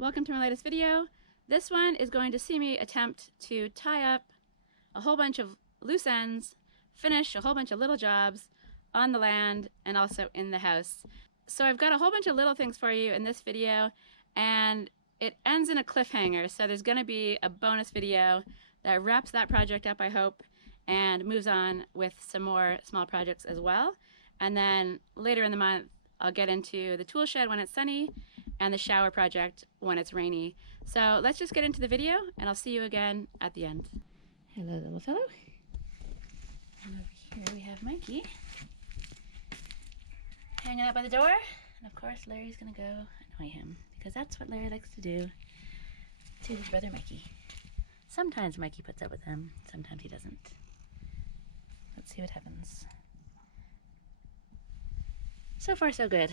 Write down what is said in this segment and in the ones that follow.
welcome to my latest video. This one is going to see me attempt to tie up a whole bunch of loose ends, finish a whole bunch of little jobs on the land and also in the house. So I've got a whole bunch of little things for you in this video, and it ends in a cliffhanger, so there's going to be a bonus video that wraps that project up, I hope, and moves on with some more small projects as well. And then later in the month I'll get into the tool shed when it's sunny and the shower project when it's rainy. So let's just get into the video and I'll see you again at the end. Hello, little fellow. And over here we have Mikey hanging out by the door. And of course Larry's gonna go annoy him because that's what Larry likes to do to his brother Mikey. Sometimes Mikey puts up with him, sometimes he doesn't. Let's see what happens. So far so good.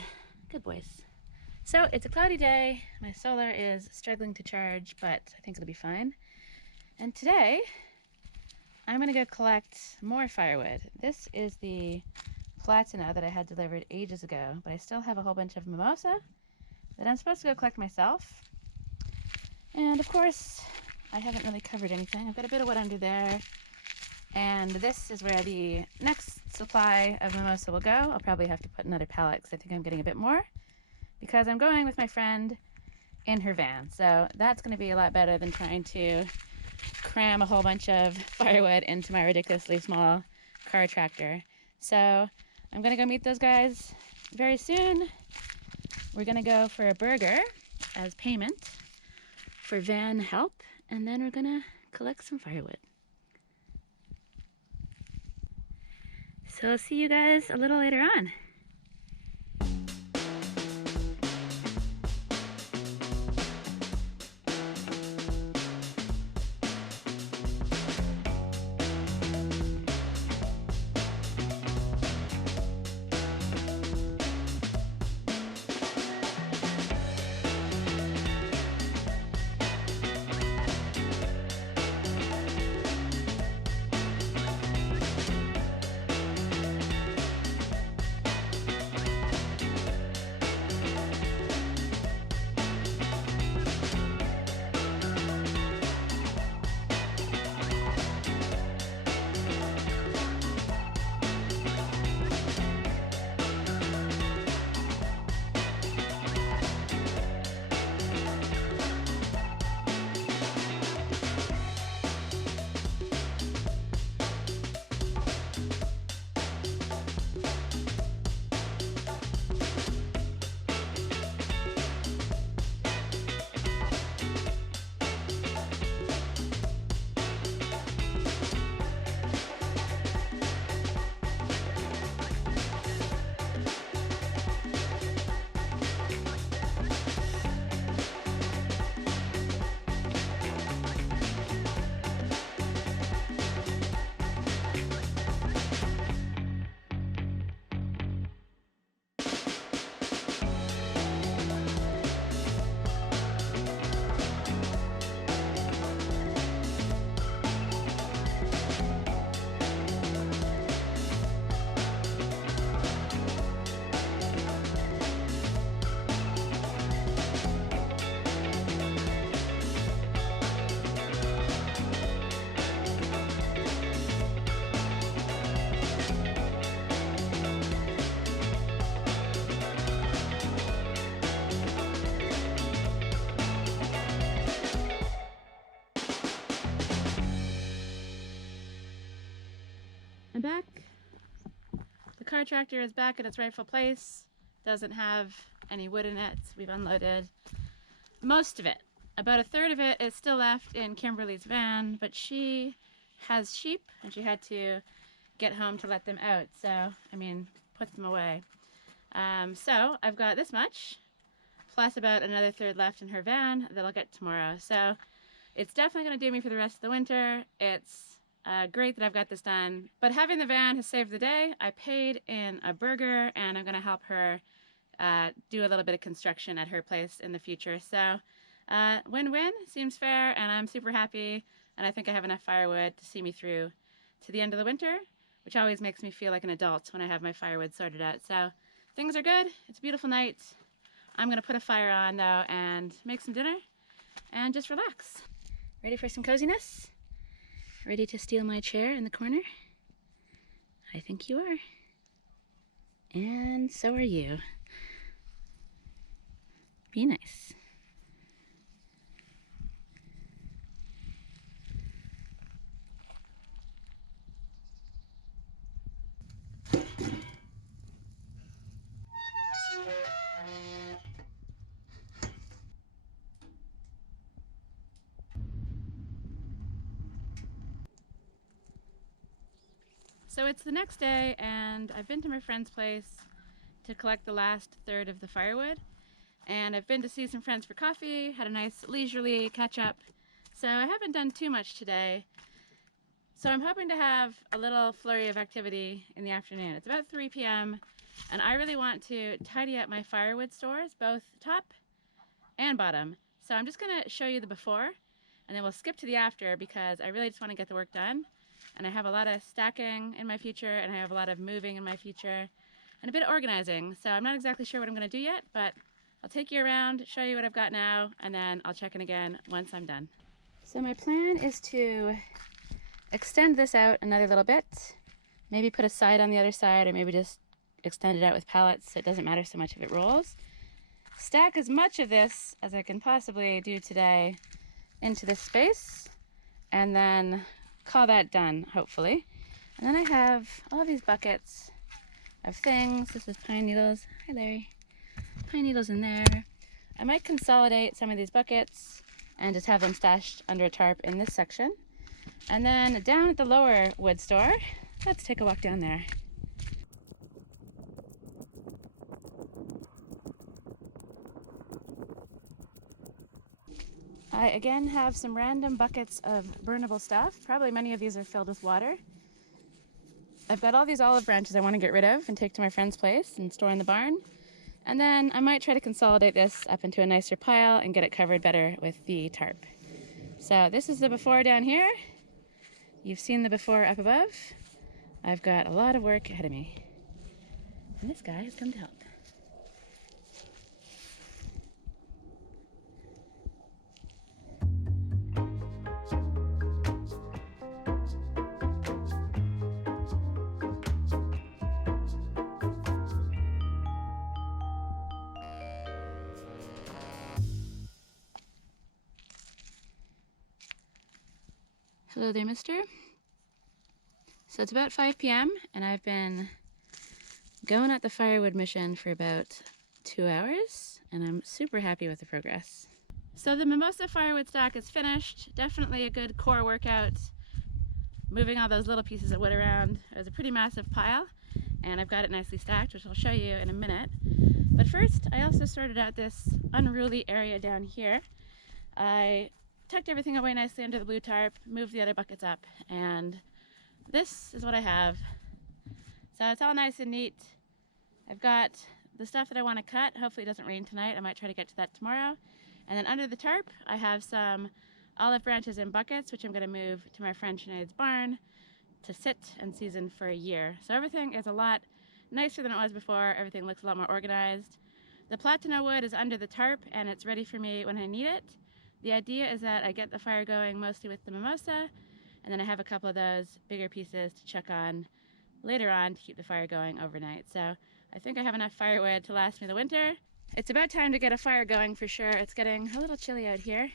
Good boys. So it's a cloudy day. My solar is struggling to charge, but I think it'll be fine. And today I'm gonna go collect more firewood. This is the platina that I had delivered ages ago, but I still have a whole bunch of mimosa that I'm supposed to go collect myself. And of course, I haven't really covered anything. I've got a bit of wood under there. And this is where the next supply of mimosa will go. I'll probably have to put another pallet because I think I'm getting a bit more, because I'm going with my friend in her van. So that's going to be a lot better than trying to cram a whole bunch of firewood into my ridiculously small car tractor. So I'm going to go meet those guys very soon. We're going to go for a burger as payment for van help, and then we're going to collect some firewood. So I'll see you guys a little later on. I'm back. The car tractor is back at its rightful place. Doesn't have any wood in it. We've unloaded most of it. About a third of it is still left in Kimberly's van, but she has sheep and she had to get home to let them out. So, I mean, put them away. So I've got this much, plus about another third left in her van that I'll get tomorrow. So it's definitely going to do me for the rest of the winter. It's great that I've got this done, but having the van has saved the day. I paid in a burger and I'm going to help her do a little bit of construction at her place in the future. So win-win, seems fair, and I'm super happy, and I think I have enough firewood to see me through to the end of the winter, which always makes me feel like an adult when I have my firewood sorted out. So things are good. It's a beautiful night. I'm gonna put a fire on though and make some dinner and just relax. Ready for some coziness? Ready to steal my chair in the corner? I think you are. And so are you. Be nice. So it's the next day and I've been to my friend's place to collect the last third of the firewood. And I've been to see some friends for coffee, had a nice leisurely catch up. So I haven't done too much today. So I'm hoping to have a little flurry of activity in the afternoon. It's about 3 p.m. and I really want to tidy up my firewood stores, both top and bottom. So I'm just gonna show you the before and then we'll skip to the after because I really just want to get the work done. And I have a lot of stacking in my future and I have a lot of moving in my future and a bit of organizing. So I'm not exactly sure what I'm gonna do yet, but I'll take you around, show you what I've got now, and then I'll check in again once I'm done. So my plan is to extend this out another little bit, maybe put a side on the other side, or maybe just extend it out with pallets so it doesn't matter so much if it rolls. Stack as much of this as I can possibly do today into this space, and then call that done, hopefully. And then I have all these buckets of things. This is pine needles. Hi, Larry. Pine needles in there. I might consolidate some of these buckets and just have them stashed under a tarp in this section. And then down at the lower wood store, let's take a walk down there. I again have some random buckets of burnable stuff. Probably many of these are filled with water. I've got all these olive branches I want to get rid of and take to my friend's place and store in the barn. And then I might try to consolidate this up into a nicer pile and get it covered better with the tarp. So this is the before down here. You've seen the before up above. I've got a lot of work ahead of me. And this guy has come to help. Hello there, mister. So it's about 5 p.m. and I've been going at the firewood mission for about 2 hours and I'm super happy with the progress. So the mimosa firewood stack is finished. Definitely a good core workout. Moving all those little pieces of wood around. It was a pretty massive pile and I've got it nicely stacked, which I'll show you in a minute. But first, I also sorted out this unruly area down here. I tucked everything away nicely under the blue tarp, moved the other buckets up, and this is what I have. So it's all nice and neat. I've got the stuff that I want to cut. Hopefully it doesn't rain tonight. I might try to get to that tomorrow. And then under the tarp, I have some olive branches in buckets, which I'm going to move to my friend Sinead's barn to sit and season for a year. So everything is a lot nicer than it was before. Everything looks a lot more organized. The platano wood is under the tarp and it's ready for me when I need it. The idea is that I get the fire going mostly with the mimosa, and then I have a couple of those bigger pieces to chuck on later on to keep the fire going overnight. So I think I have enough firewood to last me the winter. It's about time to get a fire going for sure. It's getting a little chilly out here,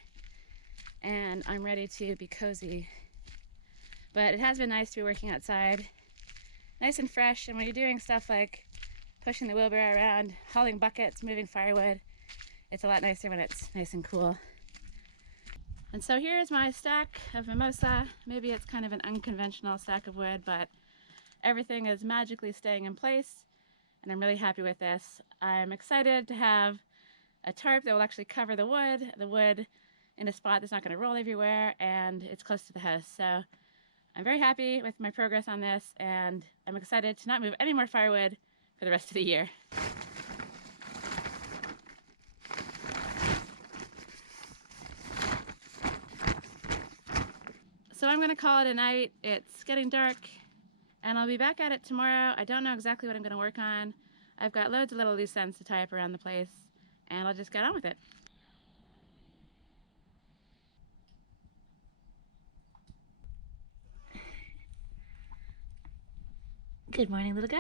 and I'm ready to be cozy. But it has been nice to be working outside, nice and fresh, and when you're doing stuff like pushing the wheelbarrow around, hauling buckets, moving firewood, it's a lot nicer when it's nice and cool. And so here's my stack of mimosa. Maybe it's kind of an unconventional stack of wood, but everything is magically staying in place, and I'm really happy with this. I'm excited to have a tarp that will actually cover the wood in a spot that's not going to roll everywhere, and it's close to the house. So I'm very happy with my progress on this, and I'm excited to not move any more firewood for the rest of the year. So I'm going to call it a night. It's getting dark and I'll be back at it tomorrow. I don't know exactly what I'm going to work on. I've got loads of little loose ends to tie up around the place and I'll just get on with it. Good morning, little guy.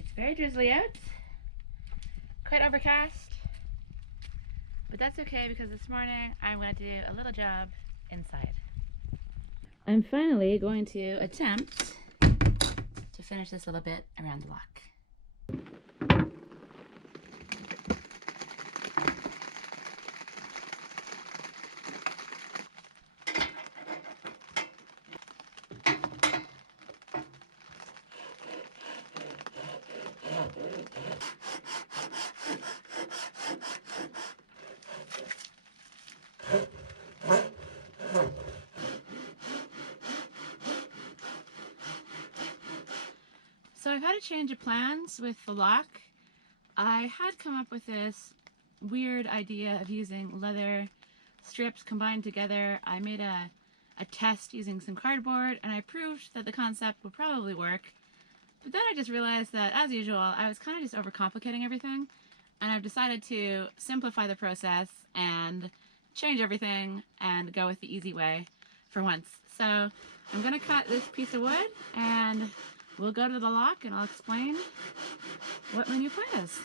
It's very drizzly out, quite overcast, but that's okay because this morning I'm going to do a little job inside. I'm finally going to attempt to finish this little bit around the lock. So I've had a change of plans with the lock. I had come up with this weird idea of using leather strips combined together. I made a test using some cardboard and I proved that the concept would probably work. But then I just realized that, as usual, I was kind of just overcomplicating everything, and I've decided to simplify the process and change everything and go with the easy way for once. So I'm going to cut this piece of wood and we'll go to the lock and I'll explain what my new plan is.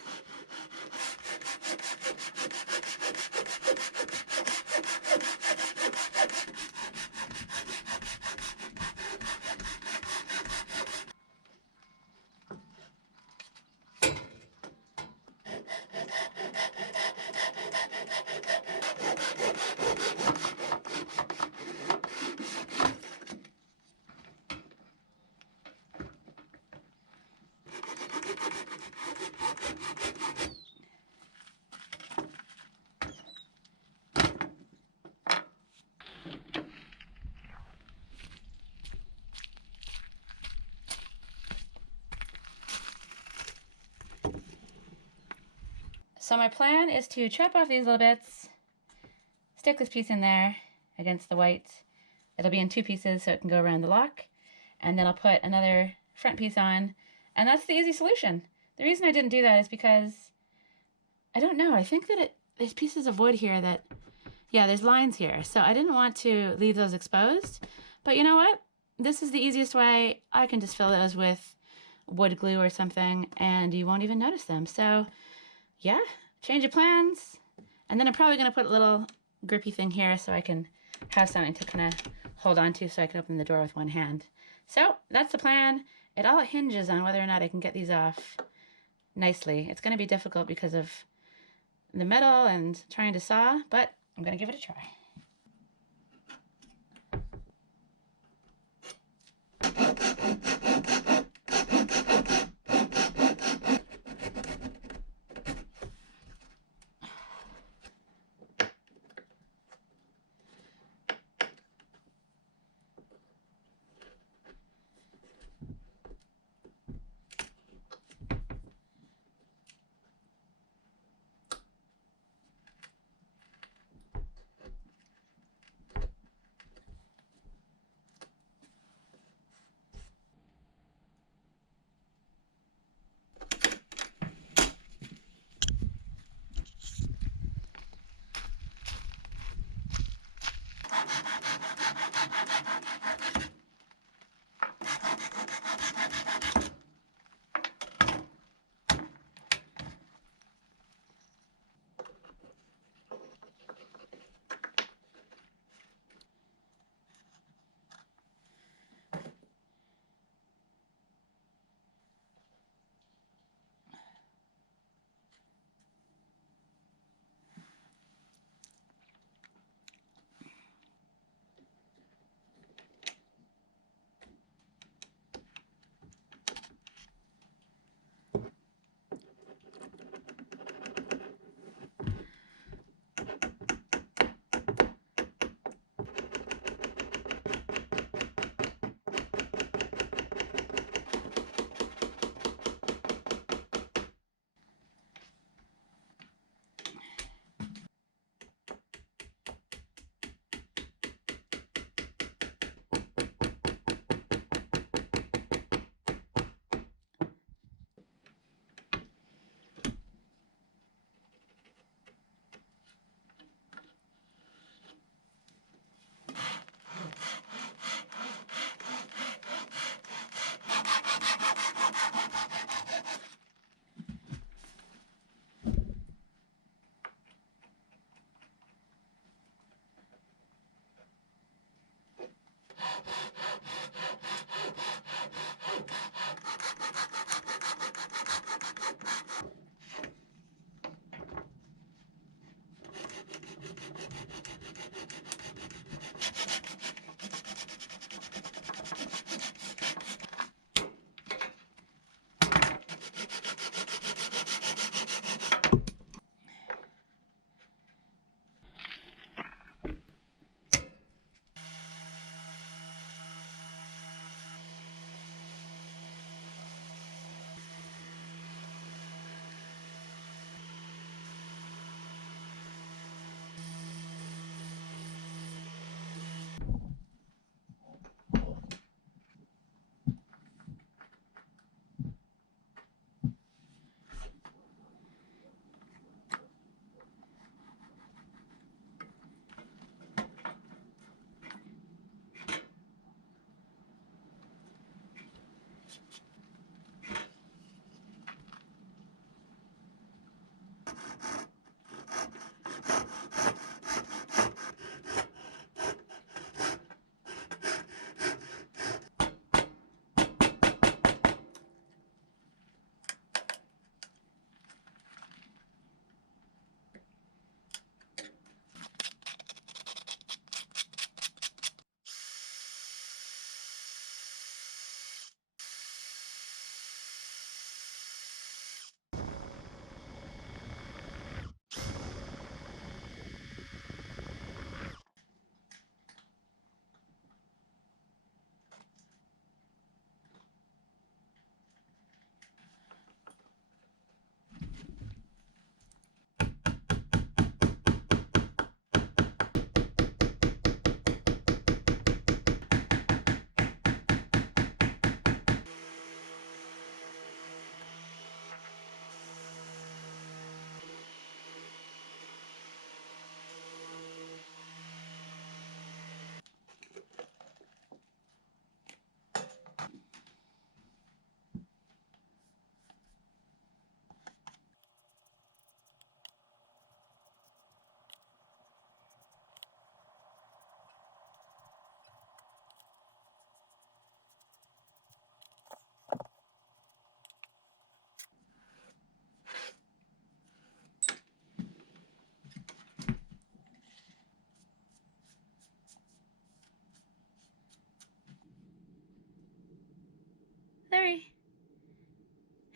So my plan is to chop off these little bits, stick this piece in there against the white. It'll be in two pieces so it can go around the lock, and then I'll put another front piece on, and that's the easy solution. The reason I didn't do that is because, I don't know, I think that there's pieces of wood here that, yeah, there's lines here, so I didn't want to leave those exposed. But you know what? This is the easiest way. I can just fill those with wood glue or something, and you won't even notice them. So yeah, change of plans. And then I'm probably going to put a little grippy thing here so I can have something to kind of hold on to so I can open the door with one hand. So that's the plan. It all hinges on whether or not I can get these off nicely. It's going to be difficult because of the metal and trying to saw, but I'm going to give it a try.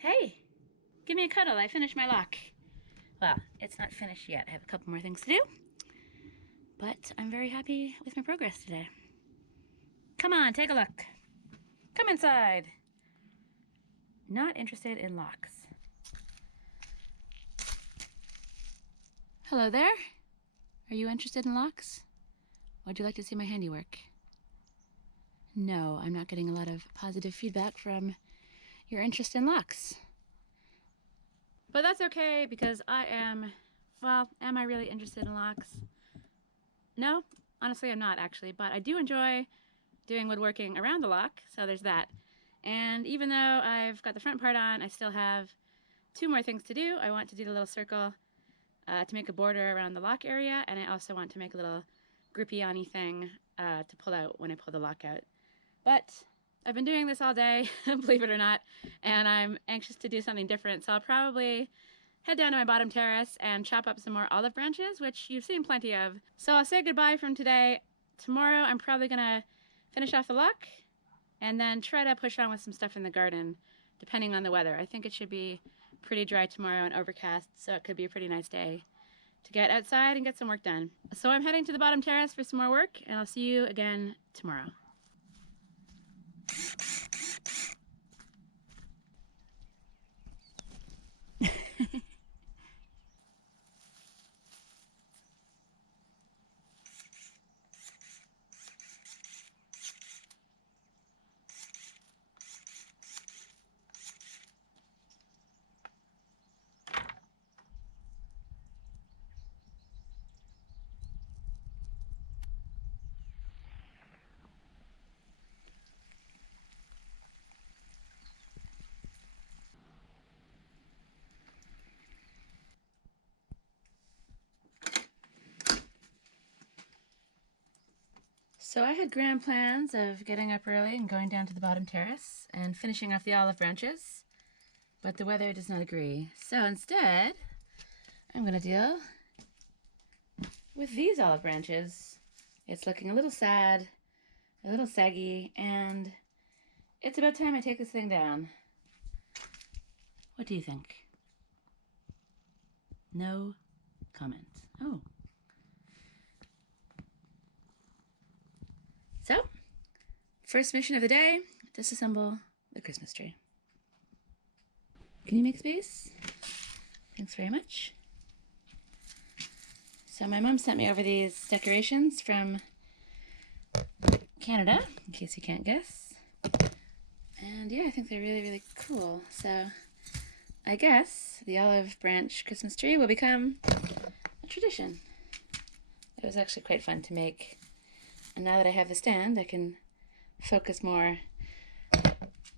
Hey, give me a cuddle. I finished my lock. Well, it's not finished yet. I have a couple more things to do. But I'm very happy with my progress today. Come on, take a look. Come inside. Not interested in locks. Hello there. Are you interested in locks? Would you like to see my handiwork? No, I'm not getting a lot of positive feedback from your interest in locks. But that's okay because I am, well, am I really interested in locks? No, honestly I'm not actually, but I do enjoy doing woodworking around the lock, so there's that. And even though I've got the front part on, I still have 2 more things to do. I want to do the little circle to make a border around the lock area, and I also want to make a little grippy-on-y thing to pull out when I pull the lock out. But I've been doing this all day, believe it or not, and I'm anxious to do something different, so I'll probably head down to my bottom terrace and chop up some more olive branches, which you've seen plenty of. So I'll say goodbye from today. Tomorrow I'm probably gonna finish off the lock and then try to push on with some stuff in the garden, depending on the weather. I think it should be pretty dry tomorrow and overcast, so it could be a pretty nice day to get outside and get some work done. So I'm heading to the bottom terrace for some more work, and I'll see you again tomorrow. So I had grand plans of getting up early and going down to the bottom terrace and finishing off the olive branches, but the weather does not agree. So instead, I'm going to deal with these olive branches. It's looking a little sad, a little saggy, and it's about time I take this thing down. What do you think? No comment. Oh. So, first mission of the day, disassemble the Christmas tree. Can you make space? Thanks very much. So my mom sent me over these decorations from Canada, in case you can't guess. And yeah, I think they're really, really cool. So I guess the olive branch Christmas tree will become a tradition. It was actually quite fun to make. And now that I have the stand, I can focus more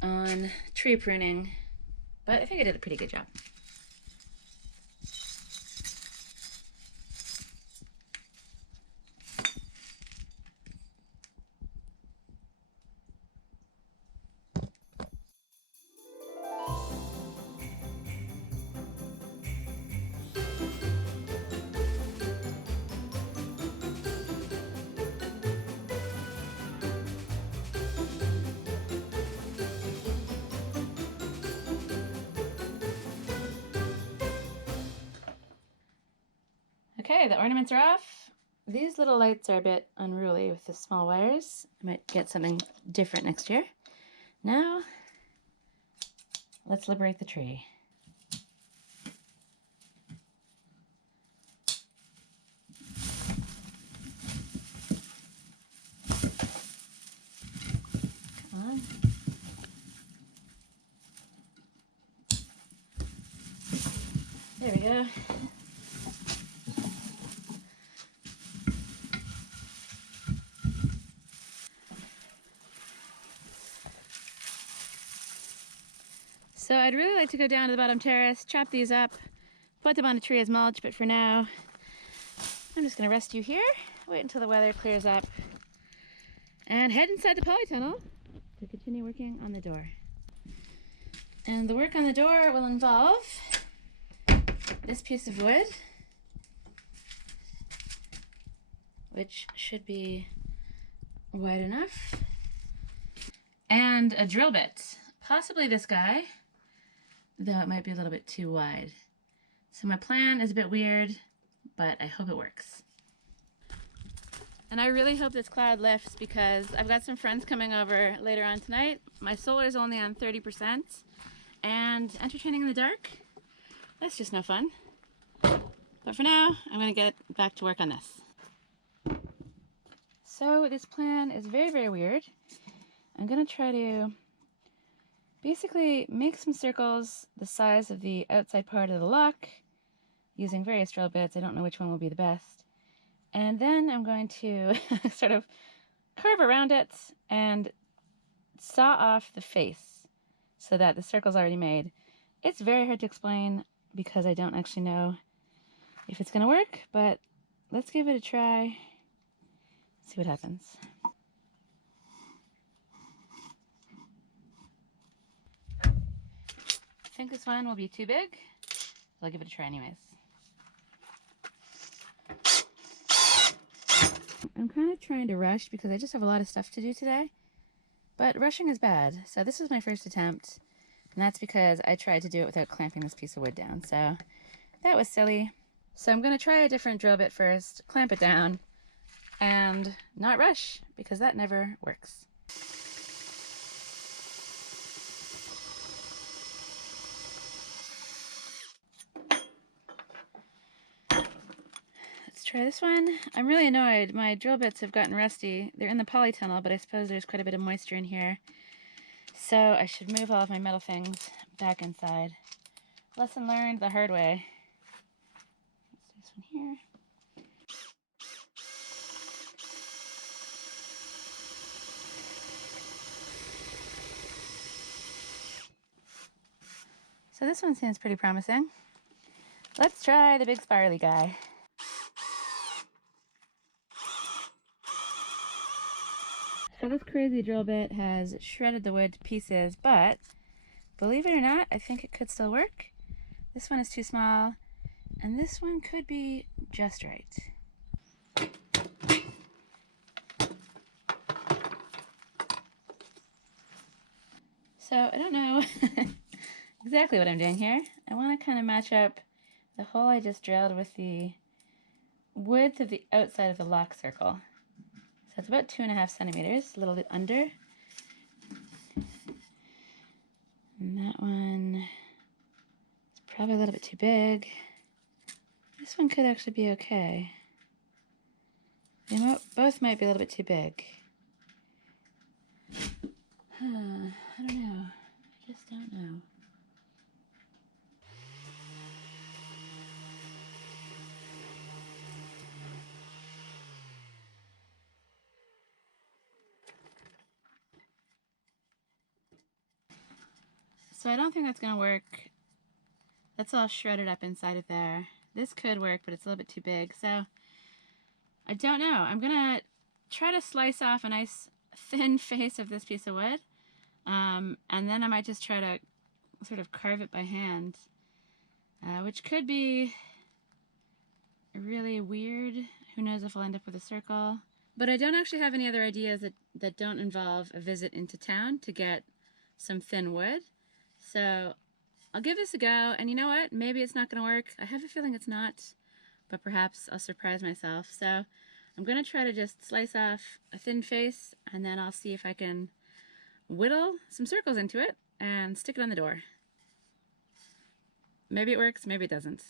on tree pruning. But I think I did a pretty good job. Okay, the ornaments are off. These little lights are a bit unruly with the small wires. I might get something different next year. Now, let's liberate the tree. Come on. There we go. So I'd really like to go down to the bottom terrace, chop these up, put them on a tree as mulch, but for now, I'm just gonna rest you here, wait until the weather clears up, and head inside the polytunnel to continue working on the door. And the work on the door will involve this piece of wood, which should be wide enough, and a drill bit, possibly this guy, though it might be a little bit too wide. So my plan is a bit weird, but I hope it works. And I really hope this cloud lifts because I've got some friends coming over later on tonight. My solar is only on 30%, and entertaining in the dark, that's just no fun. But for now, I'm gonna get back to work on this. So this plan is very, very weird. I'm gonna try to basically make some circles the size of the outside part of the lock using various drill bits. I don't know which one will be the best. And then I'm going to sort of curve around it and saw off the face so that the circle's already made. It's very hard to explain because I don't actually know if it's gonna work, but let's give it a try, see what happens. I think this one will be too big, so I'll give it a try anyways. I'm kind of trying to rush because I just have a lot of stuff to do today, but rushing is bad. So this was my first attempt, and that's because I tried to do it without clamping this piece of wood down, so that was silly. So I'm going to try a different drill bit first, clamp it down, and not rush, because that never works. Let's try this one. I'm really annoyed. My drill bits have gotten rusty. They're in the polytunnel, but I suppose there's quite a bit of moisture in here. So I should move all of my metal things back inside. Lesson learned the hard way. Let's do this one here. So this one seems pretty promising. Let's try the big spirally guy. So this crazy drill bit has shredded the wood to pieces, but believe it or not, I think it could still work. This one is too small, and this one could be just right. So I don't know exactly what I'm doing here. I want to kind of match up the hole I just drilled with the width of the outside of the lock circle. So it's about 2.5 centimeters, a little bit under. And that one is probably a little bit too big. This one could actually be okay. They both might be a little bit too big. I don't know. I just don't know. So I don't think that's gonna work. That's all shredded up inside of there. This could work, but it's a little bit too big. So I don't know. I'm gonna try to slice off a nice thin face of this piece of wood. And then I might just try to sort of carve it by hand, which could be really weird. Who knows if I'll end up with a circle. But I don't actually have any other ideas that don't involve a visit into town to get some thin wood. So I'll give this a go, and you know what? Maybe it's not going to work. I have a feeling it's not, but perhaps I'll surprise myself. So I'm going to try to just slice off a thin face, and then I'll see if I can whittle some circles into it and stick it on the door. Maybe it works, maybe it doesn't.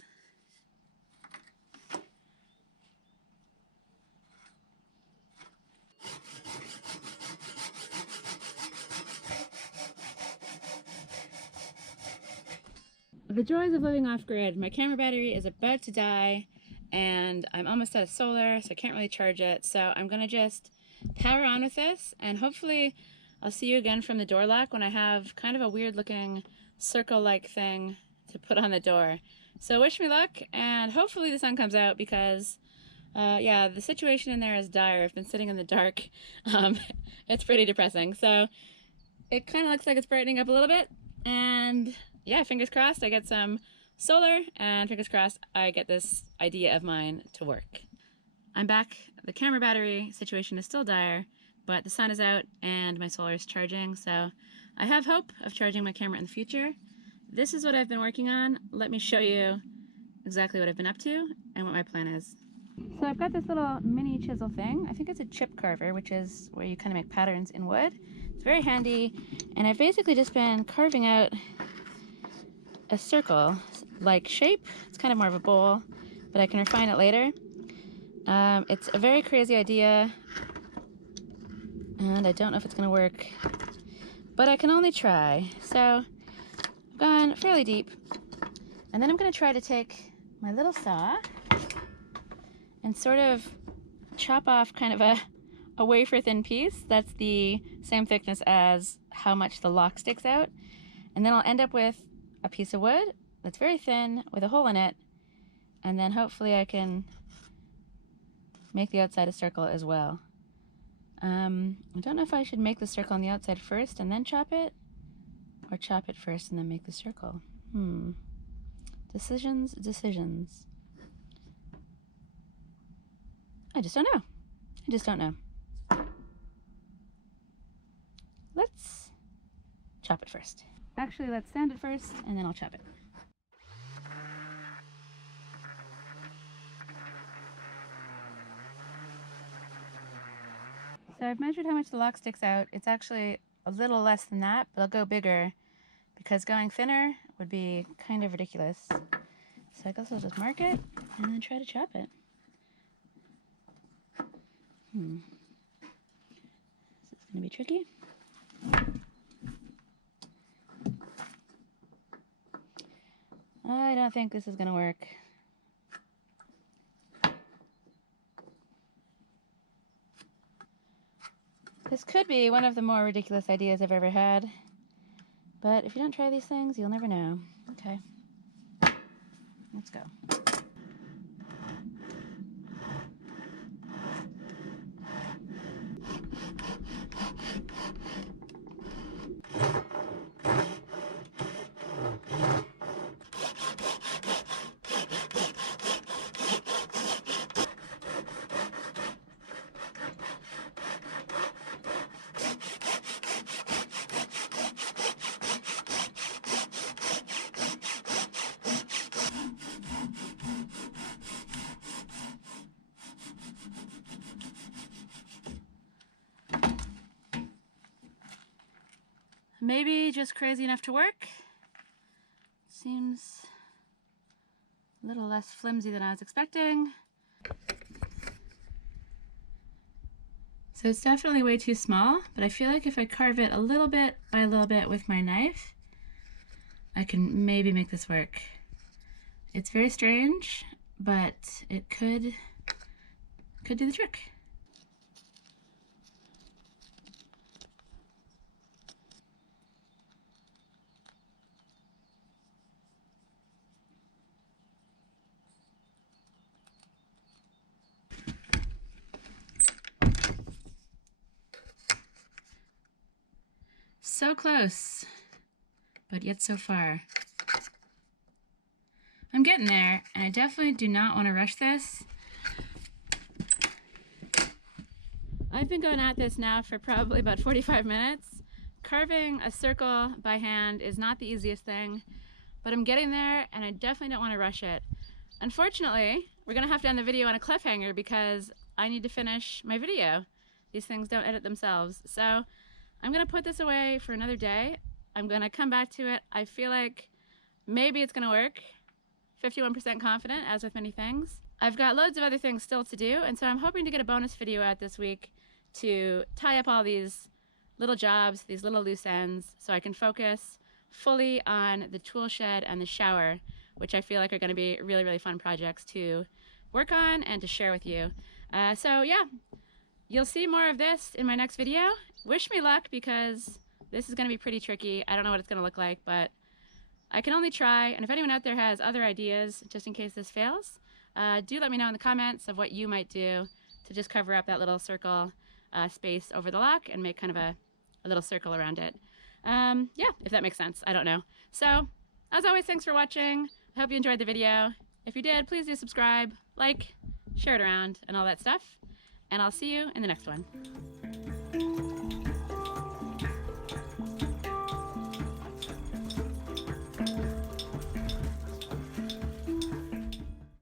The joys of living off-grid. My camera battery is about to die, and I'm almost out of solar, so I can't really charge it. So I'm gonna just power on with this, and hopefully I'll see you again from the door lock when I have kind of a weird looking circle-like thing to put on the door. So wish me luck, and hopefully the sun comes out because yeah, the situation in there is dire. I've been sitting in the dark. It's pretty depressing. So it kind of looks like it's brightening up a little bit, and yeah, fingers crossed I get some solar, and fingers crossed I get this idea of mine to work. I'm back. The camera battery situation is still dire, but the sun is out and my solar is charging, so I have hope of charging my camera in the future. this is what I've been working on. Let me show you exactly what I've been up to and what my plan is. So I've got this little mini chisel thing. I think it's a chip carver, which is where you kind of make patterns in wood. It's very handy, and I've basically just been carving out a circle-like shape. It's kind of more of a bowl, but I can refine it later. It's a very crazy idea, and I don't know if it's going to work, but I can only try. So I've gone fairly deep, and then I'm going to try to take my little saw and sort of chop off kind of a wafer thin piece that's the same thickness as how much the lock sticks out. And then I'll end up with a piece of wood that's very thin with a hole in it, and then hopefully I can make the outside a circle as well. I don't know if I should make the circle on the outside first and then chop it, or chop it first and then make the circle. Decisions. I just don't know. Let's chop it first. Actually, let's sand it first, and then I'll chop it. So I've measured how much the lock sticks out. It's actually a little less than that, but I'll go bigger because going thinner would be kind of ridiculous. So I guess I'll just mark it and then try to chop it. This is going to be tricky. I don't think this is going to work. This could be one of the more ridiculous ideas I've ever had, but if you don't try these things, you'll never know. Okay, let's go. Maybe just crazy enough to work. Seems a little less flimsy than I was expecting. So it's definitely way too small, but I feel like if I carve it a little bit by a little bit with my knife, I can maybe make this work. It's very strange, but it could do the trick. So close, but yet so far. I'm getting there, and I definitely do not want to rush this. I've been going at this now for probably about 45 minutes. Carving a circle by hand is not the easiest thing, but I'm getting there, and I definitely don't want to rush it. Unfortunately, we're going to have to end the video on a cliffhanger because I need to finish my video. These things don't edit themselves, so I'm going to put this away for another day. I'm going to come back to it. I feel like maybe it's going to work. 51% confident, as with many things. I've got loads of other things still to do, and so I'm hoping to get a bonus video out this week to tie up all these little jobs, these little loose ends, so I can focus fully on the tool shed and the shower, which I feel like are going to be really, really fun projects to work on and to share with you. So yeah, you'll see more of this in my next video. Wish me luck because this is going to be pretty tricky. I don't know what it's going to look like, but I can only try. And if anyone out there has other ideas, just in case this fails, do let me know in the comments of what you might do to just cover up that little circle space over the lock and make kind of a little circle around it. Yeah, if that makes sense. I don't know. So, as always, thanks for watching. I hope you enjoyed the video. If you did, please do subscribe, like, share it around, and all that stuff. And I'll see you in the next one.